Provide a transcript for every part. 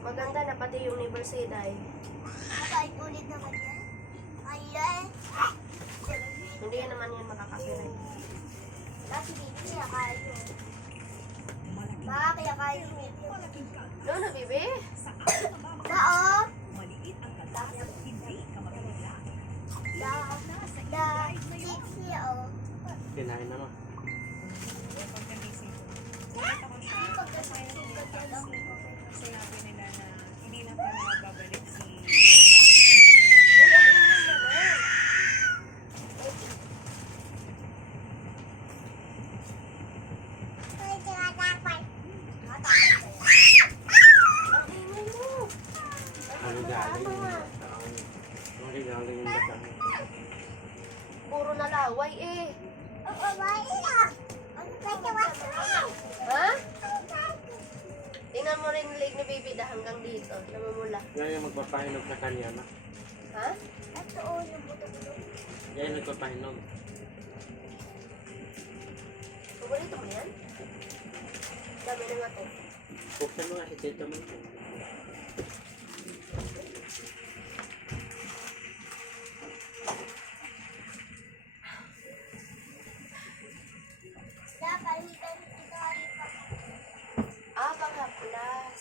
Maganda na pati yung Universidad. Kahit ulit naman yan. Ayan. Hindi naman yan makakapiray. Kasi dito niya kayo. Kaya kayo dito. No, bibi? Dao. Sexy, oh. Kinain naman. Sinabi nila na hindi na pa babalik si Ang ingay mo. Ano galing yung galing yung bata. Puro na laway eh. Ha? Tingnan mo rin yung leg ni Baby da hanggang dito. Namumula. Yan yung magpapahinog sa kanya na. Ha? Ito, oh, yung buto-buto. Yan yung nagpapahinog. Paborito mo yan? Dami na nga to. Buksan mo nga si Tito mo. Pangaplas.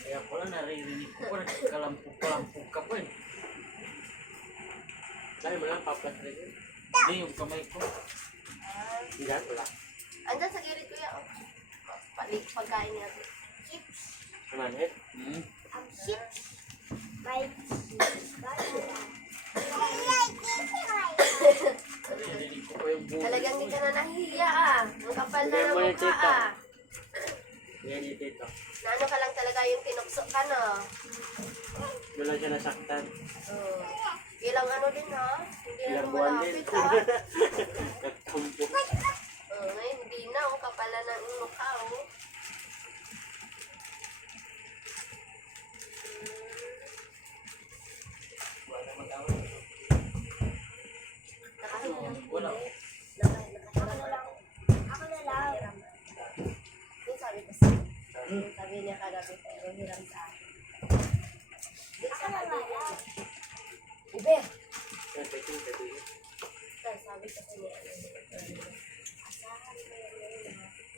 Kaya ko lang naririnig ko po, nagkalampog-kalampog ka po eh. Dahil mo lang paplas rin yun. Hindi yung kamay ko. Hindi wala. Andyan sa gilid ko yan. Oh. Pagkain niya. Chips. Naman eh. Ang chips. May Naririnig ko po yung buhay. Talagang hindi ka na nahihiya ah. Ang kapal na Hindi ng mo yung mukha tita. ah. Yan yung Tito. Naano ka lang talaga yung tinukso ka no? Wala siya nasaktan. Oh. Ilang ano din ha? Hindi na Ilang buwan din. lumalapit ha? Nagtumpo. Oh, ngayon hindi na. Ang kapal na ng mukha oh. Nakahiram. Wala. Ako na lang. Yung sabi ko sa sabi niya kagabi pero hiram sa akin. Ako na lang. Ube! Pwede. Tapos sabi ko sa niya, asahan ko yan na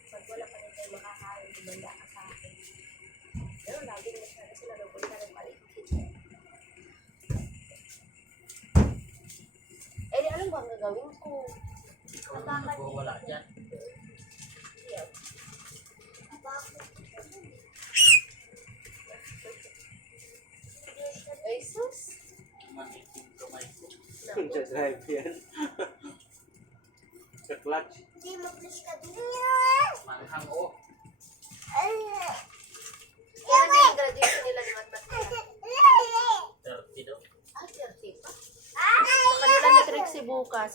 pag wala pa rin tayo makakain, tumanda ka sa akin. Pero laging nasabi sila na punta ng paligid. Eh, di alam ba ang gagawin ko? Ikaw ang nagwawala dyan. Ay, sus! Manik yung kamay ko. Naku. Sa drive yan. Sa clutch. Hindi mag-push ka din. Manghang o. Kailan din yung graduation nila ni Matmat nila? 30 daw. Ah, 30 pa. Sa kanila ni Trixie bukas.